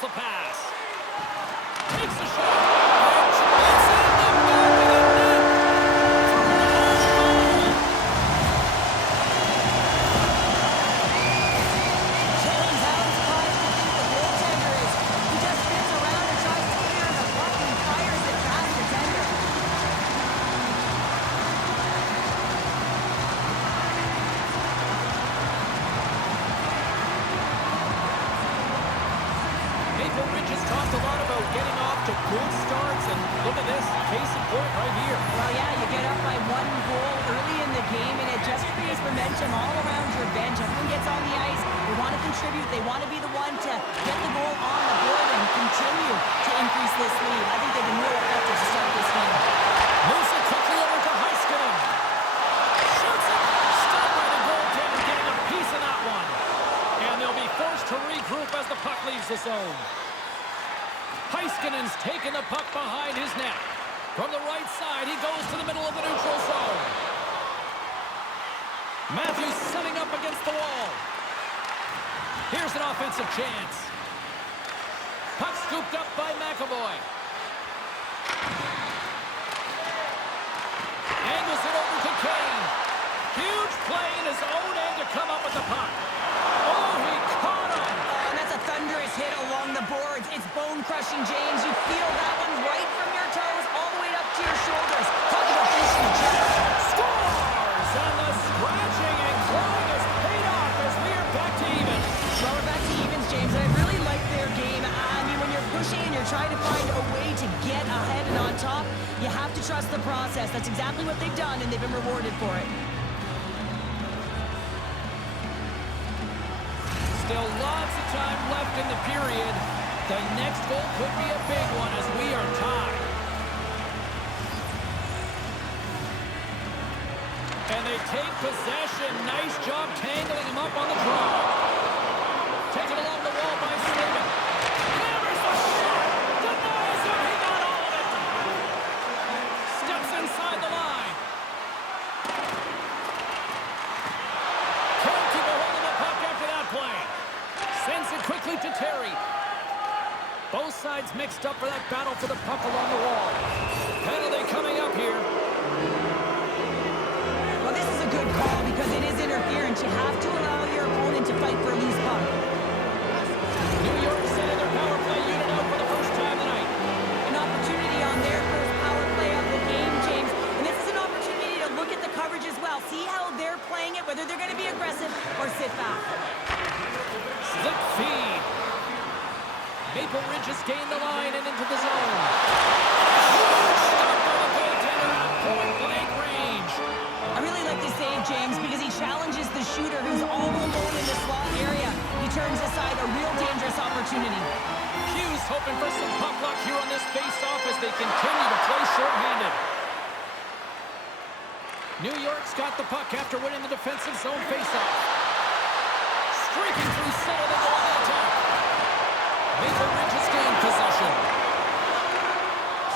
the pass. Takes the shot. And it's in the back of the net. James, how surprised do you think the goaltender is? He just spins around and tries to clear the puck and fires it past the tender. Maple Ridge has talked a lot about getting off to good starts, and look at this, case in point right here. Well, yeah, you get up by 1 goal early in the game, and it just creates momentum all around your bench. Everyone gets on the ice. They want to contribute. They want to be the one to get the goal on the board and continue to increase this lead. I think they've been real effective to start this game. Moves it quickly over to Heiskanen. Shoots it. Stopped by the goaltender, getting a piece of that one. And they'll be forced to regroup as the puck leaves the zone. Heiskanen's taking the puck behind his net. From the right side, he goes to the middle of the neutral zone. Matthews setting up against the wall. Here's an offensive chance. Puck scooped up by McAvoy. Angles it over to Kane. Huge play in his own end to come up with the puck. Oh, he caught him. And that's a thunderous hit along the boards. It's bone-crushing, James. You feel that one right from your toes all the way up to your shoulders. Talk about finishing the job. Scores! And the scratching and clawing has paid off as we are back to even. Well, we're back to evens, James, and I really like their game. I mean, when you're pushing and you're trying to find a way to get ahead and on top, you have to trust the process. That's exactly what they've done, and they've been rewarded for it. Still lots of time left in the period. The next goal could be a big one as we are tied. And they take possession. Nice job tangling him up on the draw. Taken along the wall by Slimming. Hammers the shot. Denies him. He got all of it. Steps inside the line. Can't keep a hold of the puck after that play. Sends it quickly to Terry. Both sides mixed up for that battle for the puck along the wall. Penalty coming up here. Well, this is a good call because it is interference. You have to allow your opponent to fight for a loose puck. New York sending their power play unit out for the first time tonight. An opportunity on their first power play of the game, James. And this is an opportunity to look at the coverage as well. See how they're playing it, whether they're going to be aggressive or sit back. Slip feed. Maple Ridge has gained the line and into the zone. Huge stop by the goaltender at point-blank range. I really like this save, James, because he challenges the shooter who's all alone in the slot area. He turns aside a real dangerous opportunity. Hughes hoping for some puck luck here on this face-off as they continue to play short-handed. New York's got the puck after winning the defensive zone face-off. Streaking through center, they go on the attack. Maple Ridge has gained possession.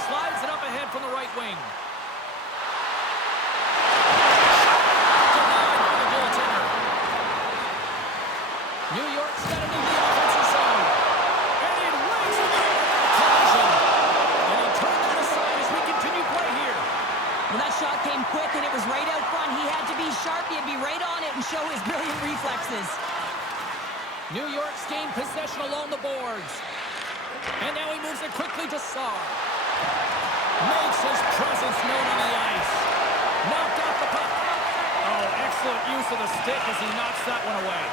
Slides it up ahead from the right wing. Denied by the goaltender. New York's got it in the offensive zone. And it races away with that collision. And he turned that aside as we continue play here. Well, that shot came quick, and it was right out front. He had to be sharp. He had to be right on it and show his brilliant reflexes. New York's gained possession along the boards. And now he moves it quickly to Saar. Makes his presence known on the ice. Knocked off the puck. Oh, excellent use of the stick as he knocks that one away.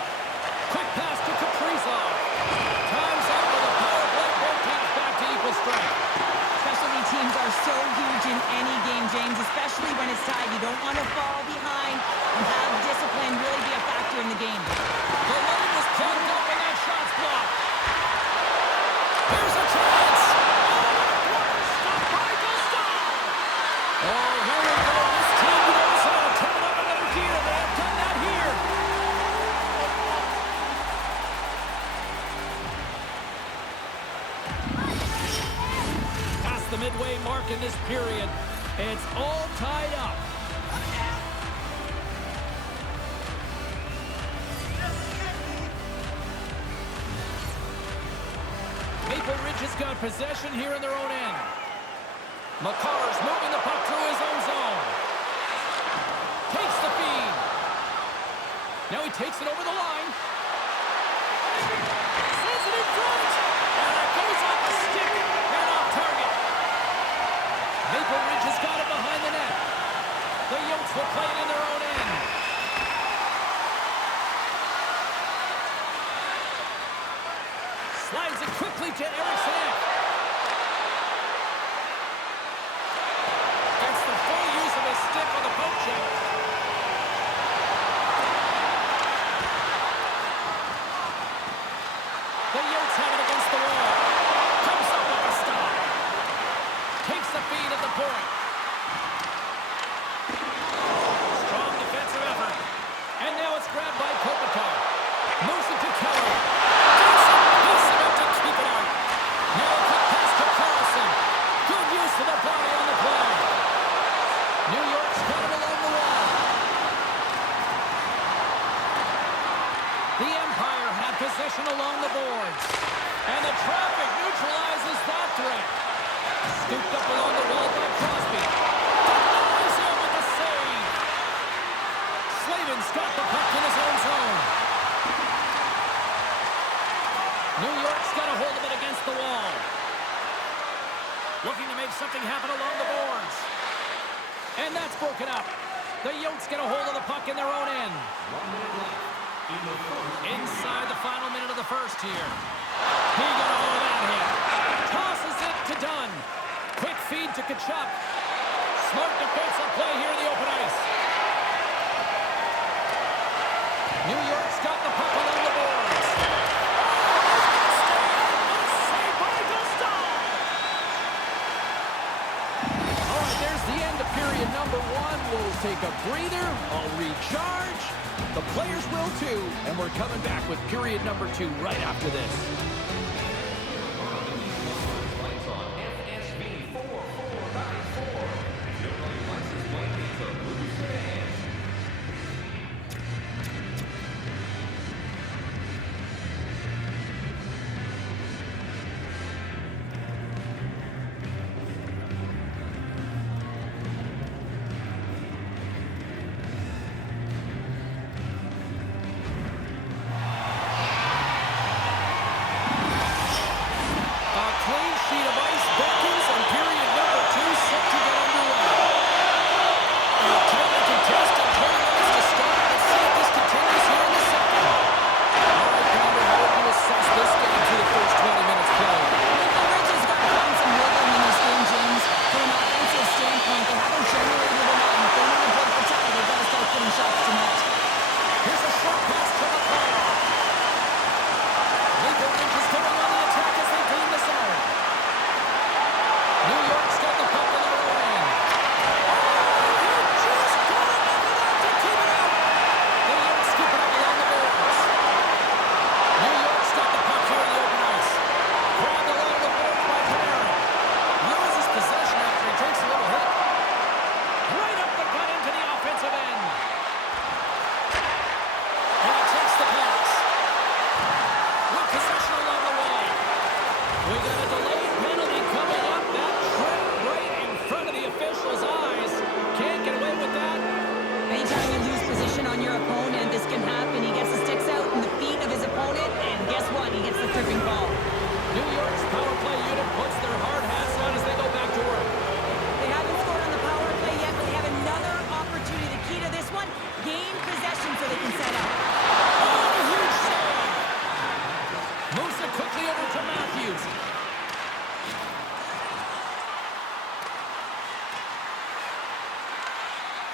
Quick pass to Kaprizov. Time's up with a power play. Both teams back to equal strength. Specialty teams are so huge in any game, James, especially when it's tied. You don't want to fall behind and have discipline really be a factor in the game. The line was plugged up and that shot's blocked. Here's a chance. Stop by Gustav. Oh, here we go. This team knows how to turn up another gear. They have done that here. Past the midway mark in this period, it's all tied up. Maple Ridge has got possession here in their own end. McCarr's moving the puck through his own zone. Takes the feed. Now he takes it over the line. Sends it in front. And it goes off the stick and off target. Maple Ridge has got it behind the net. The Yotes will play it in their own end. Slides it quickly to Eriksson. Gets the full use of his stick on the poke check. The Yotes have it against the wall. Comes up with a stop. Takes the feed at the point. Strong defensive effort. And now it's grabbed by Kopitar. Moves it to Keller. Gets it. He's about to keep it out. Now a quick pass to Carlson. Good use of the body on the play. New York's got it along the wall. The Empire have possession along the boards. And the traffic neutralizes that threat. Scooped up along the wall by Crosby. Denies him with the save. Slavin's got the puck in his own zone. New York's got a hold of it against the wall. Looking to make something happen along the boards. And that's broken up. The Yotes get a hold of the puck in their own end. Inside the final minute of the first here. He got a hold of that hit. Tosses it to Dunn. Quick feed to Kachuk. Smart defensive play here in the open ice. New York's got the puck along the boards. Saved by Gustav. All right, there's the end of period number one. We'll take a breather. I'll recharge. The players will too, and we're coming back with period number two right after this.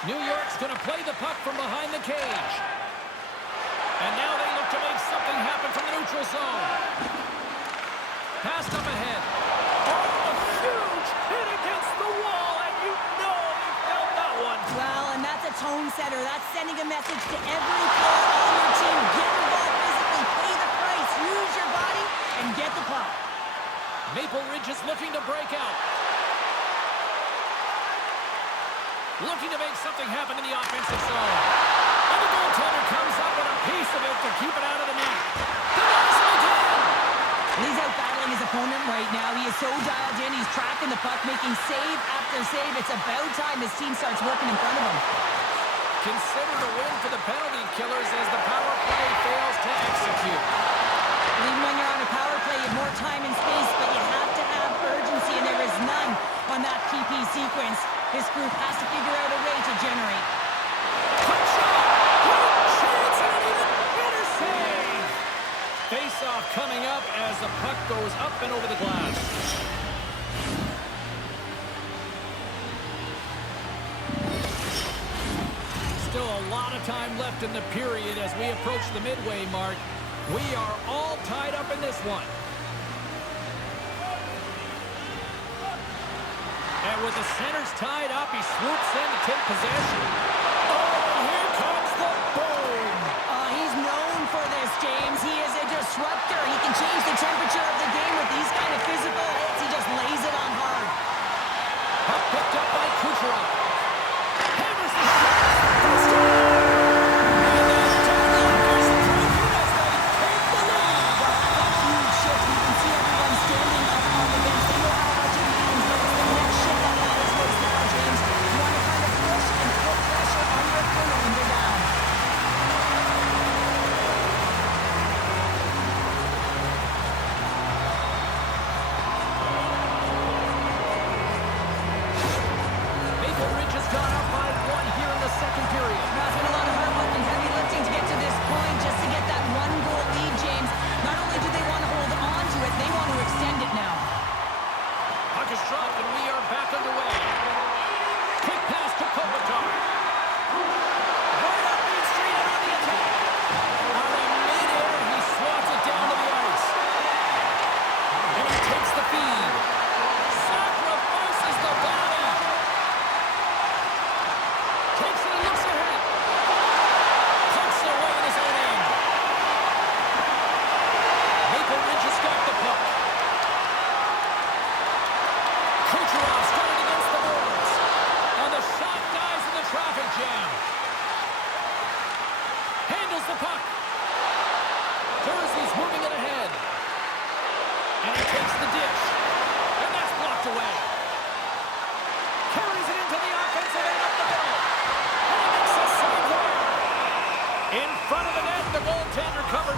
New York's going to play the puck from behind the cage. And now they look to make something happen from the neutral zone. Passed up ahead. Oh, a huge hit against the wall, and you know he felt that one. Well, and that's a tone setter. That's sending a message to every player on your team. Get involved physically, pay the price, use your body, and get the puck. Maple Ridge is looking to break out. Looking to make something happen in the offensive zone. And the goaltender comes up with a piece of it to keep it out of the net. Denies him again. He's out battling his his opponent right now. He is so dialed in. He's tracking the puck, making save after save. It's about time his team starts working in front of him. Considered a win for the penalty killers as the power play fails to execute. Even when you're on a power play, you have more time and space, but you have to have urgency, and there is none on that PP sequence. This group has to figure out a way to generate. Quick shot! Great chance and an even better save! Face-off coming up as the puck goes up and over the glass. Still a lot of time left in the period as we approach the midway mark. We are all tied up in this one. And with the centers tied up, he swoops in to take possession. Oh, here comes the boom! He's known for this, James. He is a disruptor. He can change the temperature of the game with these kind of physical hits. He just lays it on hard. Puck picked up by Kucherov. Hammers the shot.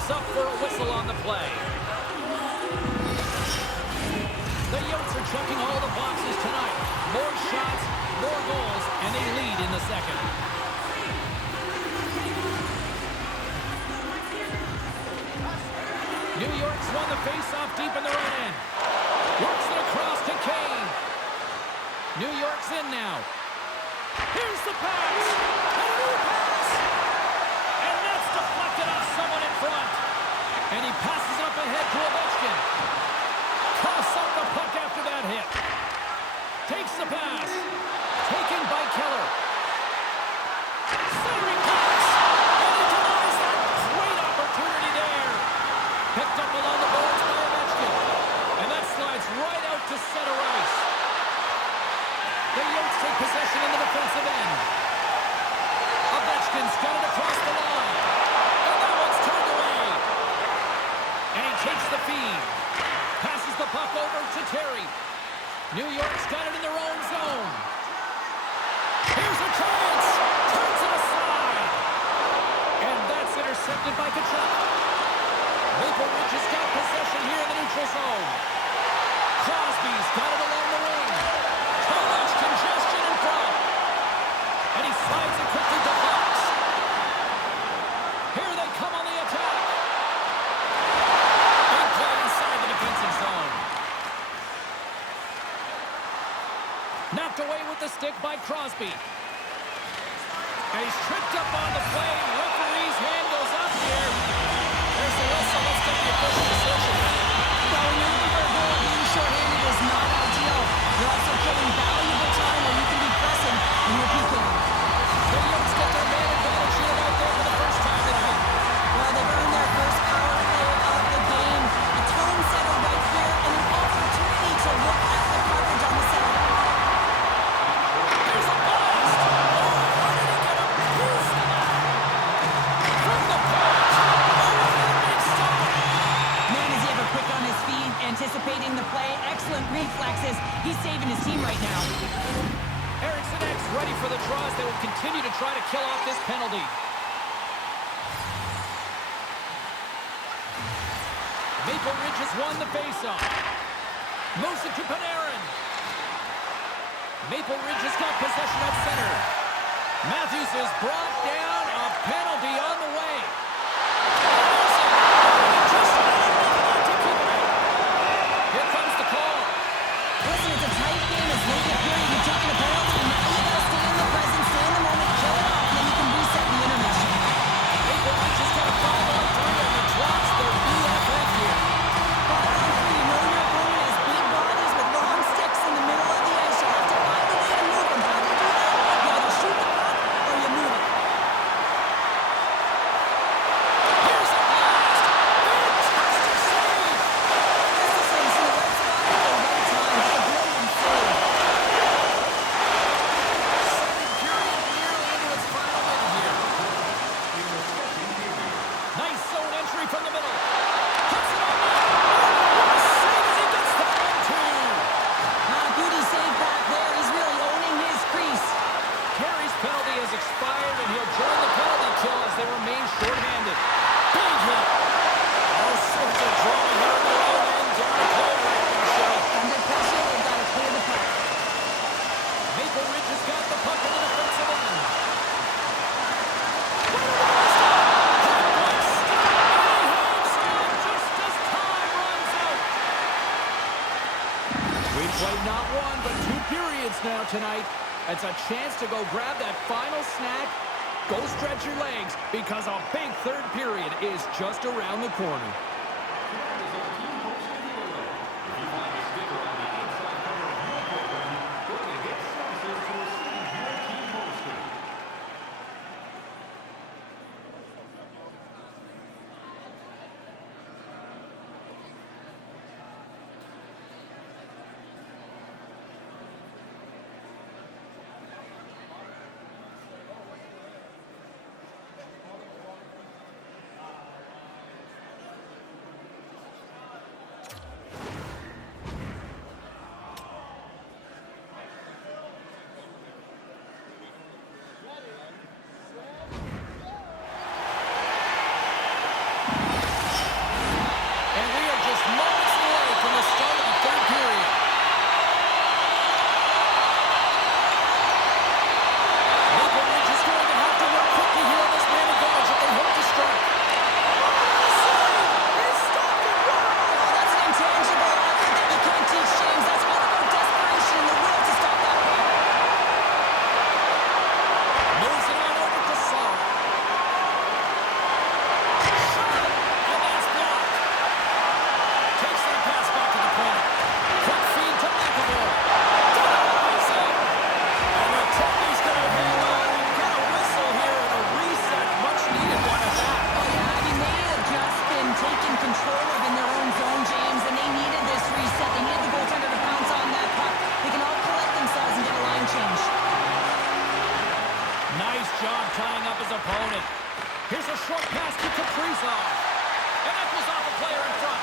Up for a whistle on the play. The Yotes are checking all the boxes tonight. More shots, more goals, and they lead in the second. New York's won the face-off deep in the right end. Works it across to Kane. New York's in now. Here's the pass. And a new pass. And that's deflected off someone in front. And he passes it up ahead to Ovechkin. Coughs up the puck after that hit. Takes the pass. Taken by Keller. Centering pass. And he denies that great opportunity there. Picked up along the boards by Ovechkin. And that slides right out to center ice. The Yotes take possession in the defensive end. Ovechkin's got it across the line. And that one's turned away. And he takes the feed. Passes the puck over to Terry. New York's got it in their own zone. Here's a chance. Turns it aside. And that's intercepted by Kachuk. Maple Ridge has got possession here in the neutral zone. Crosby's got it along the wing. Too much congestion in front. And he slides it quickly to Fox. Here they come on the attack. Big play inside the defensive zone. Knocked away with the stick by Crosby. And he's tripped up on the play. Referee's hand goes up here. There's the whistle. Let's get the official decision. Well, when you're looking for a goal, being shorthanded is not ideal. You're also killing valuable time where you can be pressing in your PK. The Yotes get their man advantage here out there for the first time tonight. Well, they've earned their first power play of the game. A tone setter right here and an opportunity to look at the coverage on the center. There's a blast! Oh, how did he get a piece of that? play, excellent reflexes. He's saving his team right now. Erickson X ready for the draws. They will continue to try to kill off this penalty. Maple Ridge has won the faceoff. Moves it to Panarin. Maple Ridge has got possession at center. Matthews is brought down. A penalty on the way. Just enough to keep it out. Here comes the call. Listen, it's a tight game. It's late in the period. You're taking a penalty. Now you got to stay in the present, stay in the moment, kill it off, and then you can reset the intermission. Maple Ridge has got a 5-on-3 and the drops their BFF here. 5-on-3, you know your opponent has big bodies with long sticks in the middle of the ice. You have to find a way to move them. How do you do that? You either shoot the puck or you move it. Here's a blast. Fantastic save. Gustafson's in the right spot at the right time. That's a brilliant save. Second period nearly into its final minute here. Nice zone entry from the middle. Puts it on net. What a save as he gets that one, too. Beauty save back there. He's really owning his crease. Carey's penalty has expired, and he'll join the penalty kill as they remain shorthanded. Big hit. All sorts of drama here in their own end. Down the play right now, Michelle. Under pressure, they've got to clear the puck. Maple Ridge has got the puck in the defensive end. Just as time runs out. We played not one, but 2 periods now tonight. It's a chance to go grab that final snack. Go stretch your legs because a big third period is just around the corner. Opponent. Here's a short pass to Kaprizov. And that goes off a player in front.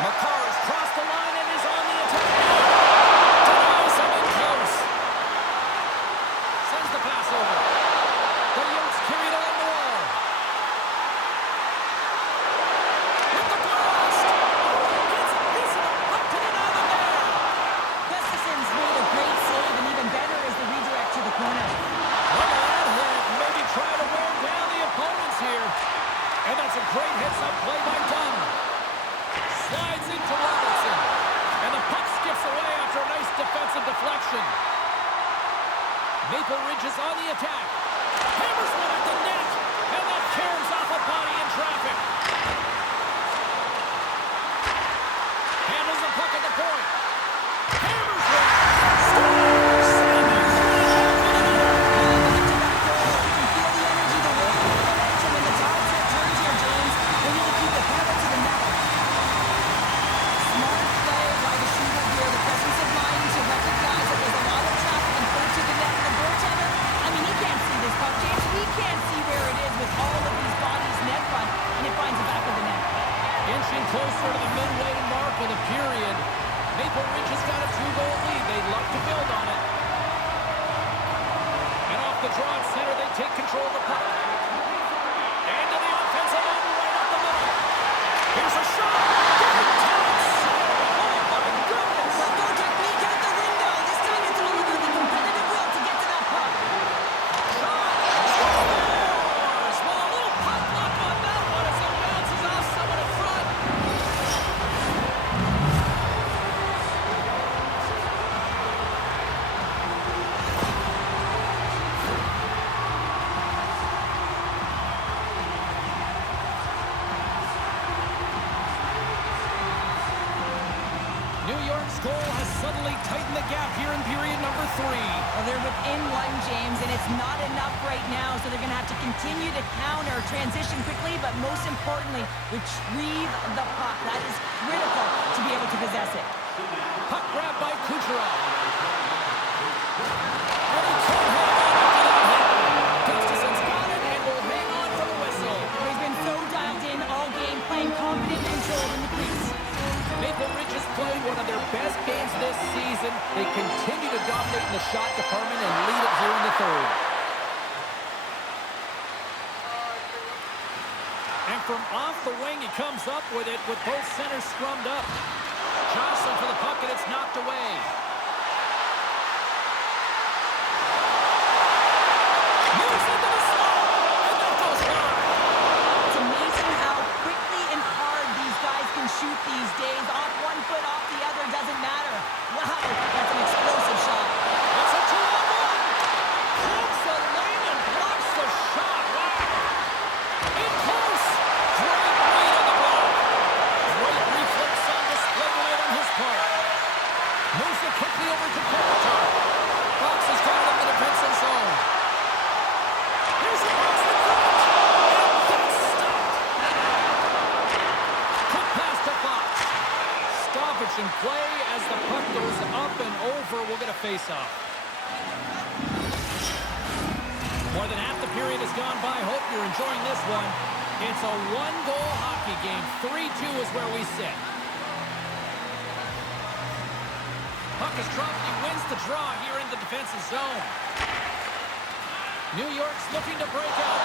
Makar has crossed the line and is on the attack. Denies him in close. Sends the pass over. The Yotes carry it along the wall. With the blast. Gets it up to the out of there. Gustafson's made a great save, and even better is the redirect to the corner. Try to wear down the opponents here. And that's a great heads-up play by Dunn. Slides into Robertson. And the puck skips away after a nice defensive deflection. Maple Ridge is on the attack. Hammers one at the net. And that carries off a body in traffic. Handles the puck at the point. Hammers one. Scores! Recognize that there's a lot of traffic and put it to the net. The goaltender, I mean, he can't Maple Ridge has got a 2-goal lead. They'd love to build on it. And off the draw at center, they take control of the puck. And to the offensive end, right up the middle. Here's a shot. Oh, my goodness. Well, go technique out the window. This time it's all about the competitive will to get to that puck. Shot. Scores. Well, a little puck luck on that one as it bounces off someone in front. New York's goal has suddenly tightened the gap here in period number 3. Well, they're within one, James, and it's not enough right now, so they're going to have to continue to counter, transition quickly, but most importantly, retrieve the puck. That is critical to be able to possess it. Puck grab by Kucherov. And he can't hang on after that hit. Gustafson's got it and will hang on for the whistle. He's been so dialed in all game, playing confident and controlled in the crease. Maple Ridge has played one of their best games this season. They continue to dominate in the shot department and lead it here in the third. And from off the wing, he comes up with it with both centers scrummed up. Johnson for the puck, and it's knocked away. Moves into the slot, and that goes hard. It's amazing how quickly and hard these guys can shoot these days. Off one foot, off the other, doesn't matter. Wow, that's an explosive shot. It's a 2-on-1. Hooks the lane and blocks the shot. Wow. In close. Great read on the block. Great reflex on display tonight on his part. Moves it quickly over to Kopitar. Fox has got it in the defensive zone. Here's a pass in front. And that's stopped. Quick pass to Fox. Stoppage in play as the puck goes up and over. We'll get a face-off. More than half the period has gone by. Hope you're enjoying this one. It's a 1-goal hockey game. 3-2 is where we sit. Puck is dropped. He wins the draw here in the defensive zone. New York's looking to break out.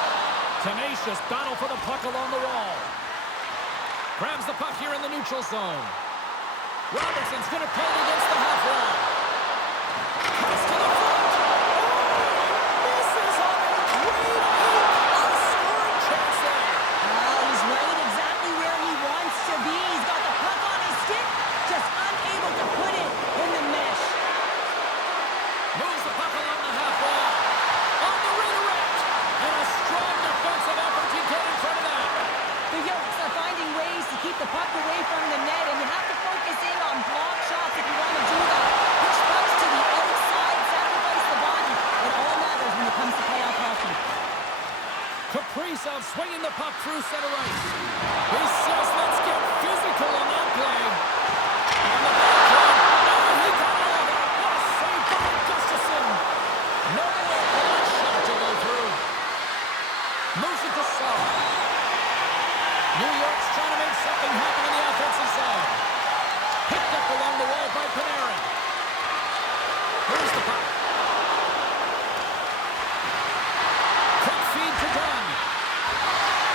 Tenacious battle for the puck along the wall. Grabs the puck here in the neutral zone. Robertson's going to play it against the half wall. Cuts to the front. Oh, misses on a great hit. A scoring chance there. Well, he's right exactly where he wants to be. He's got the puck on his stick, just unable to put it in the mesh. Moves the puck along the half wall. On the redirect. And a strong defensive effort to get in front of that. The Yolks are finding ways to keep the puck away from the net, and you have to focus in on block shots if you want to do that. Push pucks to the outside, sacrifice the body. It all matters when it comes to playoff hockey. Kaprizov swinging the puck through center ice. He says, let's get physical on that play. On the backhand. Oh, he got all of it. What a save by Gustafson. No way for that shot to go through. Moves it to Saar. New York's trying to make something happen in the offensive zone. Picked up along the wall by Panarin. Here's the puck. Quick feed to Dunn.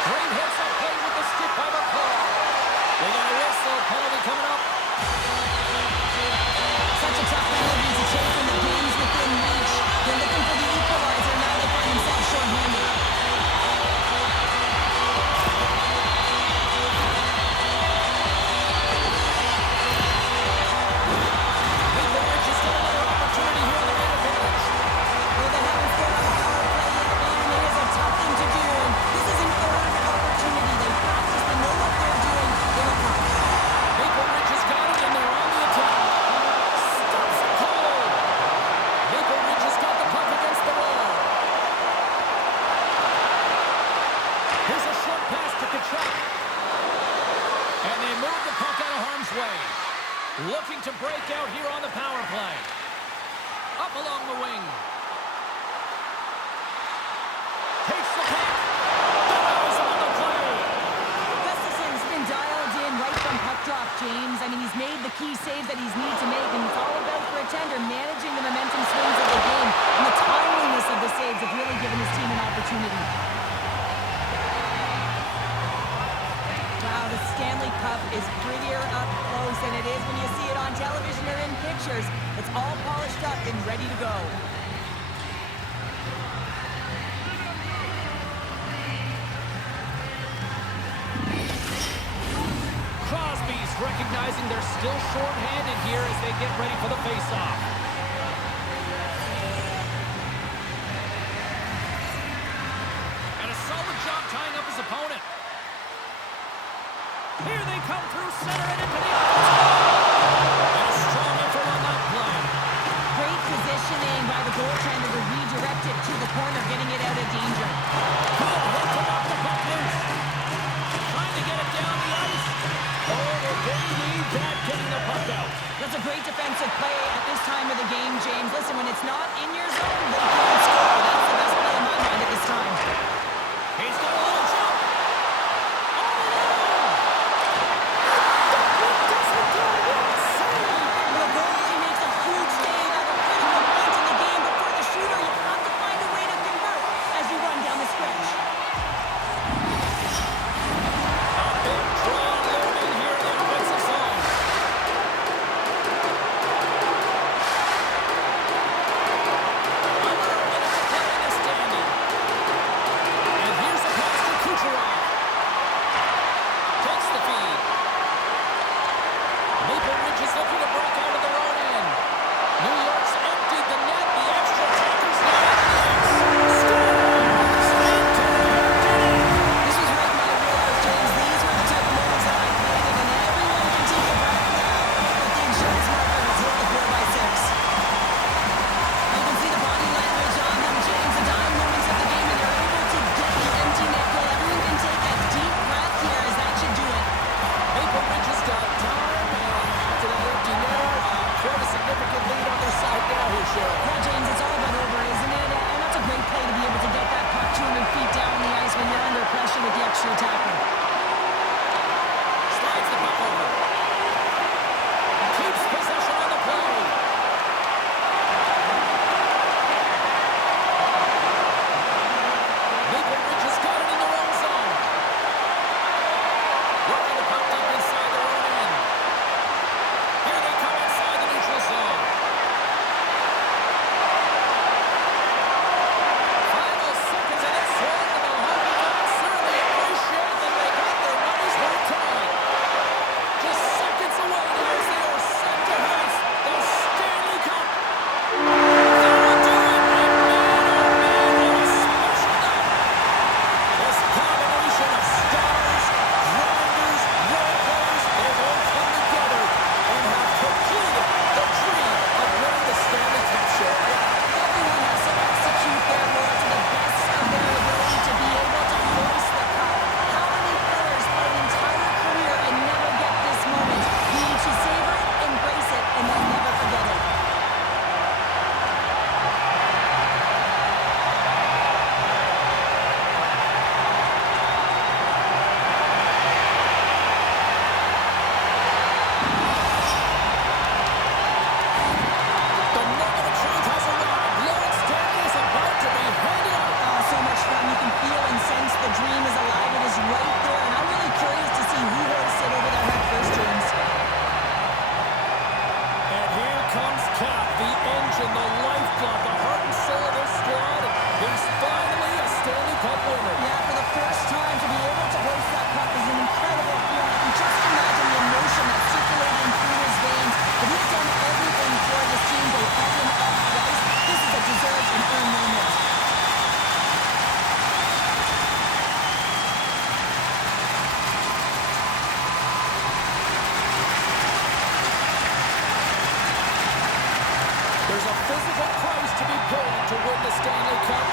Great hits up play with the stick by McCall. They got a whistle. Penalty coming up. Such a tough penalty to take when the game's within reach. They're looking for the equalizer. Now they find themselves short-handed. Maple Ridge has got another opportunity here in the main advantage. Well, they haven't scored on the power play yet, and it is a tough thing to do. And this is an earned opportunity. They practice, they know what they're doing. It'll come. Maple Ridge has got it, and they're on the attack. Stops it cold. Maple Ridge has got the puck against the wall. Here's a short pass to Kachuk. And they move the puck out of harm's way. Looking to break out here on the power play. Up along the wing. Takes the puck. Denies on the play. Gustafson's been dialed in right from puck drop, James. I mean, he's made the key saves that he's need to make, and it's all about for a tender managing the momentum swings of the game, and the timeliness of the saves have really given his team an opportunity. Wow, the Stanley Cup is prettier up close than it is when you see it on television or in pictures. It's all polished up and ready to go. Crosby's recognizing they're still short-handed here as they get ready for the face-off. And a solid job tying up his opponent. Here they come through center and into the offensive. And a strong effort on that play. Great positioning by the goaltender to redirect it to the corner, getting it out of danger. Good hit to knock the puck loose. Trying to get it down the ice. Oh, they need that, getting the puck out. That's a great defensive play at this time of the game, James. Listen, when it's not in your zone, they can't score. That's the best play in my mind at this time. He's got a little jump. The goalie makes a huge save at a critical point in the game, but for the shooter, you have to find a way to convert as you run down the stretch. A big draw loading here in the offensive zone. Under a minute to play in the standing. And here's the pass to Kucherov. Takes the feed. Maple Ridge is looking to break out of their own end. New York's emptied the net. The extra takers now in the ice. Scores! Into the net. This was right by Wheelhouse, James. These were the type of moments that I created, and everyone can take a breath now, but the insurance marker has hit the 4x6. You can see the body language on them, James. The dying moments of the game, and they're able to get the empty net goal. Everyone can take a deep breath here, as that should do it. Maple Ridge has got time, and after that empty net, quite a significant lead on their side now here, Cheryl. Yeah, James, it's all but over, isn't it? And that's a great play to be able to get that puck 200 feet down the ice when you're under pressure with the extra attacker. Slides the puck over. Keeps possession on the play. Maple Ridge has got it in their own zone. Working the puck deep inside their own end. Here they come inside the neutral zone. Final seconds of this one, and the hockey fans certainly appreciate that they got their money's worth tonight. Just seconds away now as they are set to host the Stanley Cup. That'll do it, and man, oh man, what a special night. This combination of stars, grinders, role players, they've all come together and have completed the dream of winning the Stanley Cup, Cheryl. Everyone has to execute their role to the best of their ability to be able to hoist the cup. How many players play an entire career and never get this moment? You need to savor it, embrace it, and then never forget it. The moment of truth has arrived. Lawrence Stanley is about to be handed out. Oh, so much fun. You can feel and sense the dream is alive. It is right there, and I'm really curious to see who hoists it over their head first, James. And here comes Cap, the engine, the lifeblood, the heart and soul of this squad. He's finally a Stanley Cup winner. Yeah, for the first time to be able to hoist that cup is an incredible feeling. You can just imagine the emotion that's circulating through his veins. But he's done everything for this team. They have him off the ice. This is a deserved and earned moment. There's a physical price to be paid to win the Stanley Cup.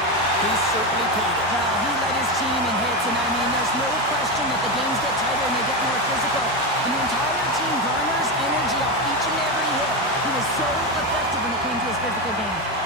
He's certainly paid it. Well, he led his team in hits, and I mean, there's no question that the games get tighter and they get more physical. And the entire team garners energy off each and every hit. He was so effective when it came to his physical game.